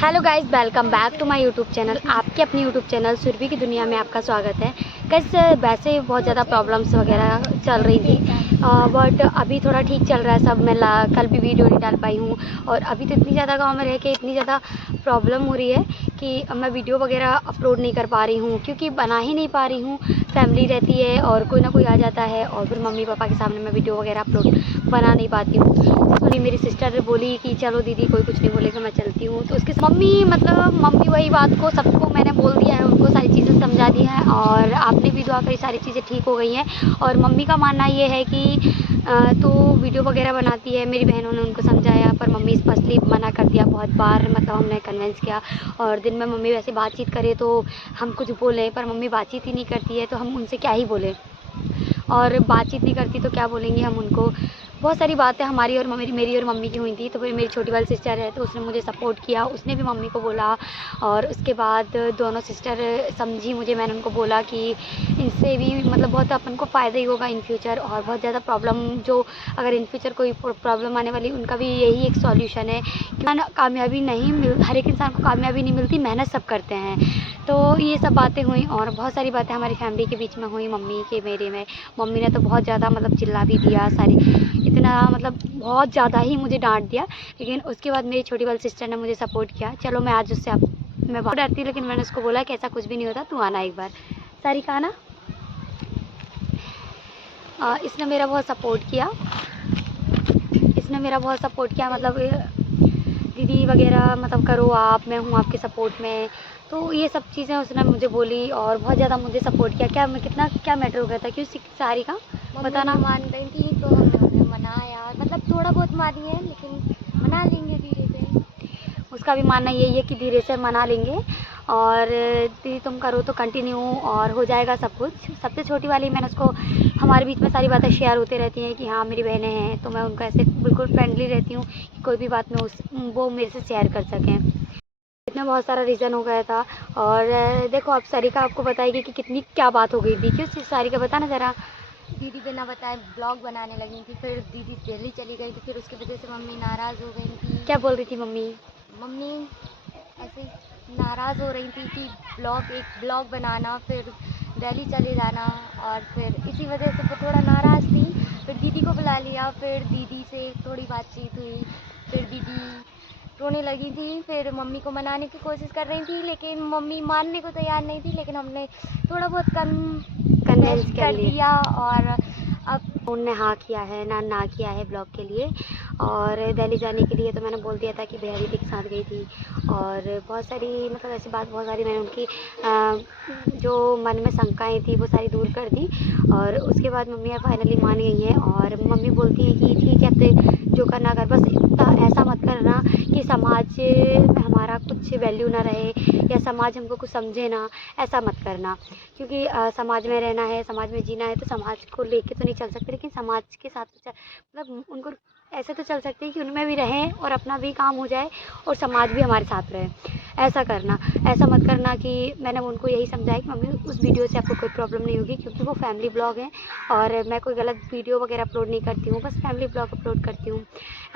Hello guys, welcome back to my YouTube channel. आपके अपनी YouTube channel Surabhi की दुनिया में आपका स्वागत है। गाइस, वैसे बहुत ज़्यादा प्रॉब्लम्स वगैरह चल रही थी, बट अभी थोड़ा ठीक चल रहा है सब। मैं कल भी वीडियो नहीं डाल पाई हूँ, और अभी तो इतनी ज़्यादा गाँव में रह के इतनी ज़्यादा प्रॉब्लम हो रही है कि मैं वीडियो वगैरह अपलोड नहीं कर पा रही हूँ, क्योंकि बना ही नहीं पा रही हूँ। फैमिली रहती है और कोई ना कोई आ जाता है, और फिर मम्मी पापा के सामने मैं वीडियो वगैरह अपलोड बना नहीं पाती हूँ। तो मेरी सिस्टर बोली कि चलो दीदी, कोई कुछ नहीं बोलेगा, मैं चलती हूँ। तो उसके मम्मी वही बात को सबको मैंने बोल दिया है, उनको सारी चीज़ें समझा दी हैं, और आपने भी दुआ करी, सारी चीज़ें ठीक हो गई हैं। और मम्मी का मानना ये है कि तो वीडियो वगैरह बनाती है। मेरी बहनों ने उनको समझाया, पर मम्मी स्पष्टली मना कर दिया बहुत बार, मतलब हमने कन्विंस किया। और दिन में मम्मी वैसे बातचीत करे तो हम कुछ बोलें, पर मम्मी बातचीत ही नहीं करती है, तो हम उनसे क्या ही बोलें। और बातचीत नहीं करती तो क्या बोलेंगे हम उनको। बहुत सारी बातें हमारी और मेरी और मम्मी की हुई थी। तो फिर मेरी छोटी वाली सिस्टर है, तो उसने मुझे सपोर्ट किया, उसने भी मम्मी को बोला। और उसके बाद दोनों सिस्टर समझी मुझे। मैंने उनको बोला कि इनसे भी मतलब बहुत अपन को फ़ायदा ही होगा इन फ्यूचर, और बहुत ज़्यादा प्रॉब्लम जो अगर इन फ्यूचर कोई प्रॉब्लम आने वाली, उनका भी यही एक सॉल्यूशन है कि कामयाबी नहीं मिल हर एक इंसान को कामयाबी नहीं मिलती, मेहनत सब करते हैं। तो ये सब बातें हुई, और बहुत सारी बातें हमारी फैमिली के बीच में हुई, मम्मी के मेरे में। मम्मी ने तो बहुत ज़्यादा मतलब चिल्ला भी दिया, सारी इतना मतलब बहुत ज़्यादा ही मुझे डांट दिया। लेकिन उसके बाद मेरी छोटी वाली सिस्टर ने मुझे सपोर्ट किया। चलो, मैं आज उससे मैं बहुत डरती, लेकिन मैंने उसको बोला कि ऐसा कुछ भी नहीं होता, तू आना एक बार। सारी कहा ना, इसने मेरा बहुत सपोर्ट किया। मतलब दीदी वगैरह मतलब करो आप, मैं हूँ आपके सपोर्ट में। तो ये सब चीज़ें उसने मुझे बोली, और बहुत ज़्यादा मुझे सपोर्ट किया। क्या मैटर हो गया था, क्यों सारी का बताना। मान गई थी तो हमने उन्हें मनाया, मतलब थोड़ा बहुत मानी है, लेकिन मना लेंगे धीरे से। उसका भी मानना यही है कि धीरे से मना लेंगे, और दीदी तुम करो तो कंटिन्यू, और हो जाएगा सब कुछ। सबसे छोटी वाली मैंने उसको, हमारे बीच में सारी बातें शेयर होती रहती हैं कि हाँ मेरी बहनें हैं, तो मैं उनको ऐसे बिल्कुल फ्रेंडली रहती हूँ कि कोई भी बात में वो मेरे से शेयर कर सकें। इतना बहुत सारा रीज़न हो गया था। और देखो, अब सारिका आपको बताएगी कि कितनी क्या बात हो गई थी। क्यों सारिका, बताना ज़रा। दीदी बिना बताए ब्लॉग बनाने लगी थी, फिर दीदी दिल्ली चली गई थी, फिर उसकी वजह से मम्मी नाराज़ हो गई थी। क्या बोल रही थी मम्मी? मम्मी ऐसे नाराज़ हो रही थी कि एक ब्लॉग बनाना, फिर दिल्ली चले जाना, और फिर इसी वजह से वो थोड़ा नाराज़ थी। फिर दीदी को बुला लिया, फिर दीदी से थोड़ी बातचीत हुई, फिर दीदी रोने लगी थी। फिर मम्मी को मनाने की कोशिश कर रही थी, लेकिन मम्मी मानने को तैयार नहीं थी, लेकिन हमने थोड़ा बहुत कन्विंस कन्वेस्ट कर दिया। और अब उनने हाँ किया है ना किया है ब्लॉग के लिए। और दिल्ली जाने के लिए तो मैंने बोल दिया था कि भैया दीदी के साथ गई थी, और बहुत सारी मतलब ऐसी बात बहुत सारी मैंने उनकी जो मन में शंकाएँ थी वो सारी दूर कर दी। और उसके बाद मम्मी फाइनली मान गई हैं, और मम्मी बोलती हैं कि ठीक है, तो जो करना कर, बस इतना ऐसा मत करना कि समाज में हमारा कुछ वैल्यू ना रहे, या समाज हमको कुछ समझे ना, ऐसा मत करना। क्योंकि समाज में रहना है, समाज में जीना है, तो समाज को लेके तो नहीं चल सकते, लेकिन समाज के साथ तो मतलब उनको ऐसे तो चल सकते हैं कि उनमें भी रहें और अपना भी काम हो जाए, और समाज भी हमारे साथ रहे। ऐसा मत करना। कि मैंने उनको यही समझाया कि मम्मी, उस वीडियो से आपको कोई प्रॉब्लम नहीं होगी, क्योंकि वो फैमिली ब्लॉग है, और मैं कोई गलत वीडियो वगैरह अपलोड नहीं करती हूँ, बस फैमिली ब्लॉग अपलोड करती हूँ।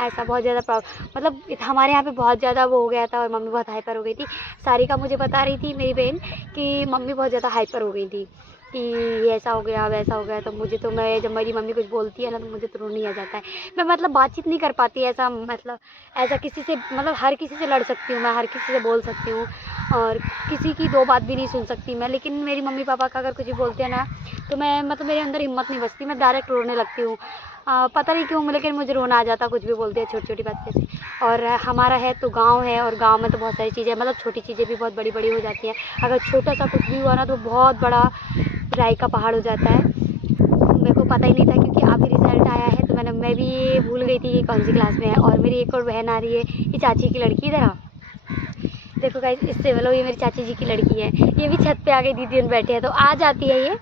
ऐसा बहुत ज़्यादा मतलब हमारे यहाँ पे बहुत ज़्यादा वो हो गया था, और मम्मी बहुत हाइपर हो गई थी। सारिका मुझे बता रही थी, मेरी बहन, कि मम्मी बहुत ज़्यादा हाइपर हो गई थी कि ये ऐसा हो गया वैसा हो गया। तो मुझे तो, मैं जब मेरी मम्मी कुछ बोलती है ना, तो मुझे तो रोना ही आ जाता है। मैं मतलब बातचीत नहीं कर पाती ऐसा, मतलब ऐसा किसी से, मतलब हर किसी से लड़ सकती हूँ मैं, हर किसी से बोल सकती हूँ, और किसी की दो बात भी नहीं सुन सकती मैं। लेकिन मेरी मम्मी पापा का अगर कुछ भी बोलते हैं ना, तो मैं मतलब मेरे अंदर हिम्मत नहीं बचती, मैं डायरेक्ट रोने लगती हूँ। पता नहीं क्यों, लेकिन मुझे रोना आ जाता कुछ भी बोलते हैं, छोटी छोटी बात से। और हमारा है तो गांव है, और गांव में तो बहुत सारी चीज़ें, मतलब छोटी चीज़ें भी बहुत बड़ी बड़ी हो जाती हैं। अगर छोटा सा कुछ भी हुआ ना, तो बहुत बड़ा राई का पहाड़ हो जाता है। मेरे को पता ही नहीं था, क्योंकि अभी रिजल्ट आया है, तो मैं भी ये भूल गई थी कि कौन सी क्लास में है। और मेरी एक और बहन आ रही है, ये चाची की लड़की, इधर आ। देखो गाइस, इससे बोलो, ये मेरी चाची जी की लड़की है। ये भी छत पे आ गई, दीदी बैठे हैं तो आ जाती है ये।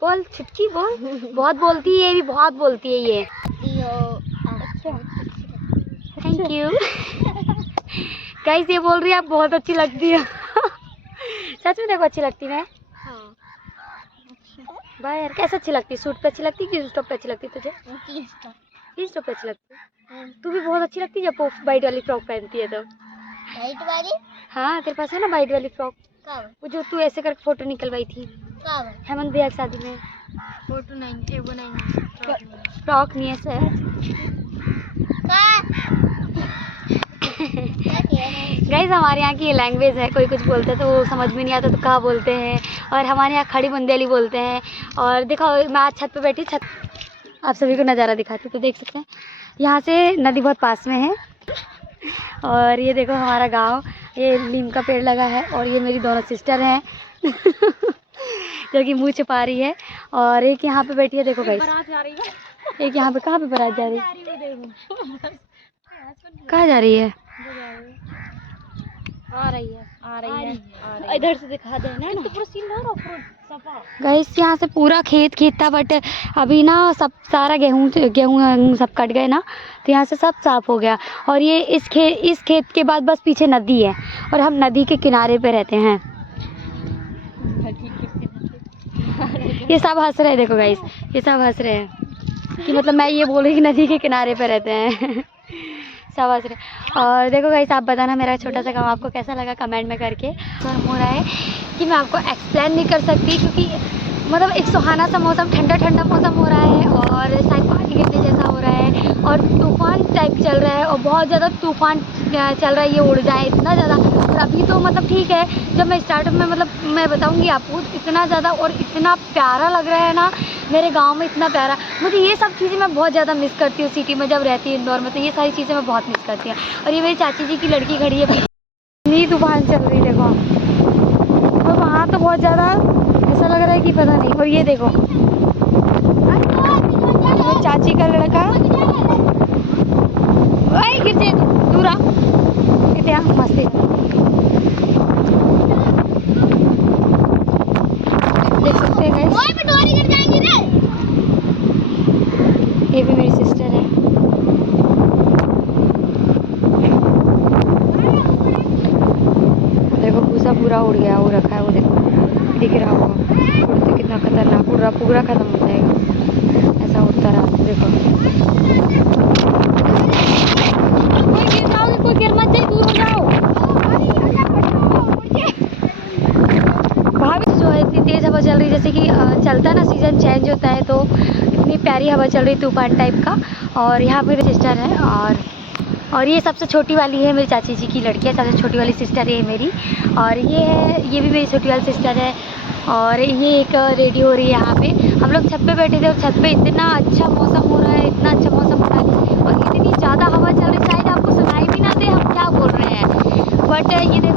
बोल छुटकी बोल। बहुत बोलती है ये भी, बहुत बोलती है ये। Thank you. गाइस, ये बोल रही है आप बहुत अच्छी लगती है। सच में देखो, अच्छी लगती है। हाँ, भाई यार, कैसे अच्छी लगती है? सूट पे अच्छी लगती है कि जींस टॉप पे अच्छी लगती है तुझे? Jeans top. जींस टॉप पे अच्छी लगती है। तू भी बहुत अच्छी लगती है जब वाइट वाली फ्रॉक पहनती है तो। वाइट वाली हाँ तेरे पास है ना वाइट वाली फ्रॉक, कब वो जो तू ऐसे करके फोटो निकलवाई थी कब हेमंत भैया की शादी में। फोटो नहीं वो नहीं फ्रॉक नहीं है सर। गाइस हमारे यहाँ की ये लैंग्वेज है, कोई कुछ बोलता है तो वो समझ में नहीं आता तो कहाँ बोलते हैं, और हमारे यहाँ खड़ी बुंदेली बोलते हैं। और देखो मैं आज छत पे बैठी, छत आप सभी को नज़ारा दिखाती तो देख सकते हैं, यहाँ से नदी बहुत पास में है। और ये देखो हमारा गांव, ये नीम का पेड़ लगा है, और ये मेरी दोनों सिस्टर हैं जो कि मुँह छुपा रही है, और एक यहाँ पे बैठी है। देखो गाइस एक यहाँ पे, कहाँ पे बारात जा रही है, कहाँ जा रही है, आ रही है इधर से दिखा देना ना गाइस। यहाँ से पूरा खेत था, बट अभी ना सब सारा गेहूँ सब कट गए ना, तो यहाँ से सब साफ हो गया। और ये इस खेत के बाद बस पीछे नदी है, और हम नदी के किनारे पे रहते हैं। ये सब हंस रहे हैं, देखो गाइस ये सब हंस रहे हैं कि मतलब मैं ये बोल रही कि नदी के किनारे पे रहते हैं सब हंस रहे। और देखो गाइस आप बताना मेरा छोटा सा काम आपको कैसा लगा कमेंट में करके। गर्म हो रहा है कि मैं आपको एक्सप्लेन नहीं कर सकती, क्योंकि मतलब एक सुहाना सा मौसम, ठंडा ठंडा मौसम हो रहा है, और शायद पानी गिरने जैसा हो रहा है, और तूफान टाइप चल रहा है, और बहुत ज़्यादा तूफान चल रहा है, ये उड़ जाए इतना ज़्यादा। और अभी तो मतलब ठीक है, जब मैं स्टार्ट में मतलब मैं बताऊँगी आपको इतना ज़्यादा और इतना प्यारा लग रहा है ना, मेरे गांव में इतना प्यारा। मुझे ये सब चीज़ें मैं बहुत ज़्यादा मिस करती हूँ सिटी में जब रहती हूँ, इंदौर में, तो ये सारी चीज़ें मैं बहुत मिस करती हूँ। और ये मेरी चाची जी की लड़की खड़ी है, इतनी तूफान चल रही है देखो, और वहाँ तो बहुत ज़्यादा ऐसा लग रहा है कि पता नहीं। और ये देखो मेरी चाची का लड़का, वही गिर जाए दूरा कितना मस्ती। देख सकते हैं गाइस, ये भी मेरी सिस्टर है। देखो भूसा पूरा उड़ गया, वो रखा है, वो देखो दिख रहा होगा, उड़ते कितना खतरनाक उड़ रहा, पूरा खत्म हो जाएगा ऐसा उड़ता रहा। देखो कोई गिर जाओगे, कोई गिर मत जाए, दूर हो जाओ। भाभी जो है इतनी तेज़ हवा चल रही, जैसे कि चलता ना सीज़न चेंज होता है तो इतनी प्यारी हवा चल रही तूफान टाइप का। और यहाँ पे मेरी सिस्टर है, और ये सबसे छोटी वाली है मेरी चाची जी की लड़की है, सबसे छोटी वाली सिस्टर है मेरी। और ये भी मेरी छोटी वाली सिस्टर है। और ये एक रेडी हो रही है यहाँ पे। हम लोग छत पे बैठे थे, और छत पे इतना अच्छा मौसम हो रहा है, इतना अच्छा मौसम हो रहा है। और ये